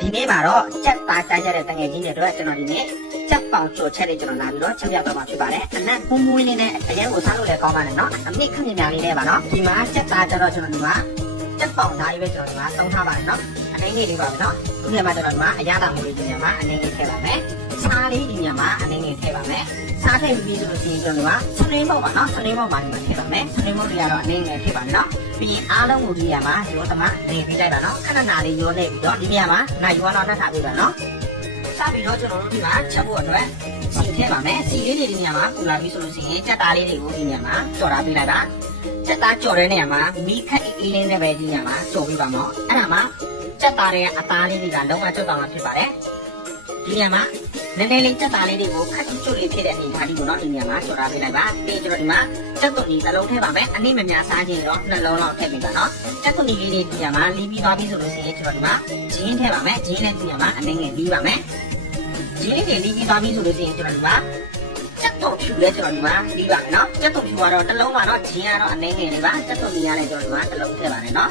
ဒီနေ့မှာတော့ချက်သားကြိုက်ကြတဲ့တငယ်ချင်းတွေအတွက်ကျွန်တော်ဒီနေ့ချက်ပေါင်ချိုချက်လေးကျွန်တော်လာပြီးတော့ချက်ပြတော့မှာဖြစ်ပါတယ်အနက်ပူးမွေးလေးနဲ့အရင်ကိုစားလို့လည်းကောင်းပါတယ်နော်အမြင့်ခက်မြများလေးနဲ့ပါနော်ဒီမှာချက်သားကြတော့ကျွန်တော်ဒီမှာချက်ပေါင်သားလေးပဲကျွန်တော်ဒီမှာသုံးထားပါတယ်နော်အနေငယ်လေးပါပဲနော်ဒီနေ့မှာကျွန်တော်ဒီမှာအရသာမိုးလေးဒီနေ့မှာအနေငယ်ထည့်ပါမယ် စားလေးဒီနေ့မှာအနေငယ်ထည့်ပါမယ်စားထည့်ပြီးဆိုလို့ရှိရင်ကျွန်တော်ဒီမှာစနေပေါက်ပါနော်စနေပေါက်ပါဒီမှာထည့်ပါမယ်စနေပေါက်တွေကတော့အနေငယ်ထည့်ပါမယ်နော်ပြီးရင်အားလုံးကိုဒီနေရာမှာရောသမနေပေးလိုက်ပါနော်ခဏနာလေးရောနေပြီးတော့ဒီနေရာမှာနိုင်ရောတော့နှက်ထားပေးပါနော်စပြီးတော့ကျွန်တော်တို့ဒီမှာချက်ဖို့အတွက်စီထည့်ပါမယ်စီလေးတွေဒီနေရာမှာပူလာပြီးဆိုလို့ရှိရင်ချက်သားလေးတွေကိုဒီနေရာမှာကြော်ထားပေးလိုက်ပါချက်သားကြော်တဲ့နေရာမှာမီးခက်အေးလေးနဲ့ပဲဒီနေရာမှာကြော်ပေးပါမော့အဲ့ဒါမှချက်သားတွေအသားလေးတွေကလုံးဝကျွတ်သွားမှာဖြစ်ပါတယ် ဒီနေရာမှာနည်းနည်းလေးချက်သားလေးတွေကိုခက်ကျွတ်လေးဖြစ်တဲ့အနေအထားဒီကိုတော့ဒီနေရာမှာကြော်ထားပေးလိုက်ပါပြီးကျွန်တော်ဒီမှာချက်သွန်ကြီးတစ်လုံးထည့်ပါမယ်အနည်းမများစားခြင်းတော့နှလုံးလောက်ထည့်ပေးပါနော်ချက်သွန်ကြီးလေးတွေဒီညမှာလီးပြီးသွားပြီဆိုလို့ရှိရင်ကျွန်တော်ဒီမှာဂျင်းထည့်ပါမယ်ဂျင်းနဲ့ဒီညမှာအနည်းငယ်လီးပါမယ်ဂျင်းလေးတွေလီးပြီးသွားပြီဆိုလို့ရှိရင်ကျွန်တော်ဒီမှာချက်သွန်ဖြူလဲကျွန်တော်ဒီမှာလီးပါမယ်နော်ချက်သွန်ဖြူကတော့တစ်လုံးပါတော့ဂျင်းကတော့အနည်းငယ်လေးပါချက်သွန်ကြီးရလဲကျွန်တော်ဒီမှာတစ်လုံးထည့်ပါတယ်နော်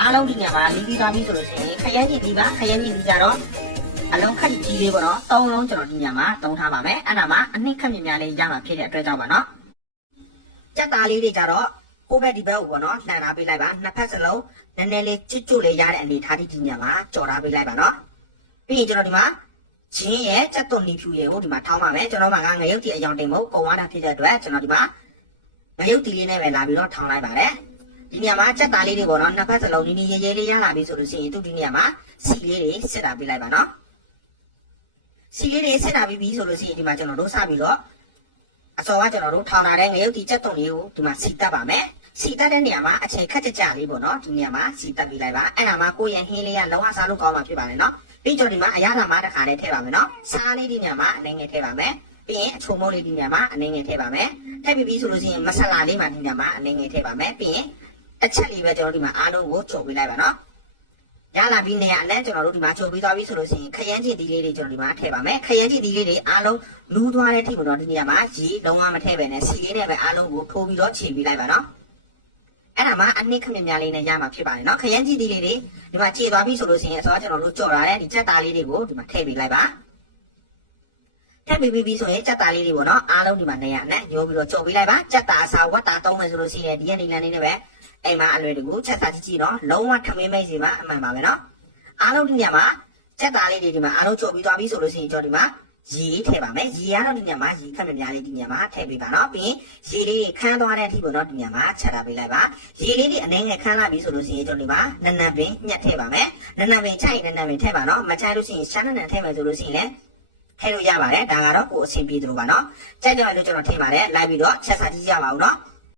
အားလုံးဒီညမှာလီးပြီးသွားပြီဆိုလို့ရှိရင်ခရမ်းကြီးဒီပါခရမ်းကြီးဒီကြတော့ အလုံးခက်ကြီးလေးပေါ့နော်သုံးလုံးကျွန်တော်ဒီညမှာသုံးထားပါမယ်အဲ့ဒါမှအနှစ်ခက်မြများလေးရမှာဖြစ်တဲ့အတွက်ကြောင့်ပါနော်ကြက်သားလေးတွေကြတော့ကိုယ့်ဘက်ဒီဘက်ကိုပေါ့နော်လှန်ထားပေးလိုက်ပါနှစ်ဖက်စလုံးနည်းနည်းလေးချစ်ကျွလေးရတဲ့အနေထားဒီဒီညမှာကြော်ထားပေးလိုက်ပါနော်ပြီးရင်ကျွန်တော်ဒီမှာဂျင်းရဲ့ကြက်သွန်နီဖြူရဲ့ကိုဒီမှာထောင်းပါမယ်ကျွန်တော်မှငါငရုတ်တီအယောင်တင်မို့ကုံသွားတာဖြစ်တဲ့အတွက်ကျွန်တော်ဒီမှာငရုတ်တီလေးနဲ့ပဲလာပြီးတော့ထောင်းလိုက်ပါတယ်ဒီညမှာကြက်သားလေးတွေပေါ့နော်နှစ်ဖက်စလုံးနီးနီးရဲရဲလေးရလာပြီဆိုလို့ရှိရင်သူ့ဒီညမှာစီလေးတွေစစ်တာပေးလိုက်ပါနော် စီလေးတွေစစ်တာပြီးပြီဆိုလို့ရှိရင်ဒီမှာကျွန်တော်တို့စပြီးတော့အစောကကျွန်တော်တို့ထောင်လာတဲ့ငရုတ်တီချက်သွန်လေးကိုဒီမှာစီတက်ပါမယ်စီတက်တဲ့နေရာမှာအချိန်ခက်ကြကြလေးပေါ့နော်ဒီနေရာမှာစီတက်ပြီးလိုက်ပါအဲ့ဒါမှကိုယ့်ရဲ့ဟင်းလေးကလုံးဝစားလို့ကောင်းမှာဖြစ်ပါလေနော်ပြီးတော့ဒီမှာအရသာမတစ်ခါလေးထည့်ပါမယ်နော်စားလေးဒီနေရာမှာအနေငယ်ထည့်ပါမယ်ပြီးရင်အချုံမုတ်လေးဒီနေရာမှာအနေငယ်ထည့်ပါမယ်ထည့်ပြီးပြီဆိုလို့ရှိရင်မဆလာလေးမှာဒီနေရာမှာအနေငယ်ထည့်ပါမယ်ပြီးရင်တစ်ချက်လေးပဲကျွန်တော်ဒီမှာအားလုံးကိုချုပ်ပေးလိုက်ပါနော် ရလာပြီးနေရအလဲကျွန်တော်တို့ဒီမှာချုပ်ပြီးသွားပြီဆိုလို့ရှိရင်ခရမ်းချင်ဒီလေးတွေကျွန်တော်ဒီမှာထည့်ပါမယ်ခရမ်းချင်ဒီလေးတွေအားလုံးလူးသွားတဲ့အထိမတော့ဒီနေရာမှာရေလုံးဝမထည့်ပဲနဲ့စီလေးနဲ့ပဲအားလုံးကိုထိုးပြီးတော့ခြေပြီးလိုက်ပါနော်အဲ့ဒါမှအနှစ်ခမများလေးနဲ့ရမှာဖြစ်ပါတယ်နော်ခရမ်းကြီးဒီလေးတွေဒီမှာခြေသွားပြီဆိုလို့ရှိရင်အစောကျွန်တော်တို့ကြော်လာတဲ့ဒီကြက်သားလေးတွေကိုဒီမှာထည့်ပြီးလိုက်ပါ ထည့်ပြီးပြီးဆိုရင်ကြက်သားလေးတွေပေါ့နော်အားလုံးဒီမှာနေရနဲ့ညိုးပြီးတော့ကြော်ပြီးလိုက်ပါကြက်သားအစာဝတ်သားသုံးမယ်ဆိုလို့ရှိရင်ဒီရက်နေလန်းလေးနဲ့ပဲအိမ်မှာအလွယ်တကူချက်သားကြီးကြီးနော်လုံးဝထမင်းမိတ်စီမှာအမှန်ပါပဲနော်အားလုံးဒီညမှာကြက်သားလေးတွေဒီမှာအားလုံးကြော်ပြီးသွားပြီဆိုလို့ရှိရင်ကျွန်တော်ဒီမှာရေထည့်ပါမယ်ရေကတော့ဒီညမှာရေခက်မများလေးဒီညမှာထည့်ပေးပါနော်ပြီးရင်ရေလေးခမ်းသွားတဲ့အထိပေါ့နော်ဒီညမှာချက်ထားပေးလိုက်ပါရေလေးတွေအနေငယ်ခမ်းလာပြီဆိုလို့ရှိရင်ကျွန်တော်ဒီမှာနနပင်ညှက်ထည့်ပါမယ်နနပင်ချိုက်နနပင်ထည့်ပါနော်မချိုက်လို့ရှိရင်ရှာနနထည့်မယ်ဆိုလို့ရှိရင်လည်း ထည့်လို့ရပါတယ်ဒါကတော့ကိုယ်အဆင်ပြေသလိုပါနော်ကြိုက်တယ်လို့ကျွန်တော်ထည့်ပါတယ်လိုက်ပြီးတော့ချက်စားကြည့်ကြပါဦးနော်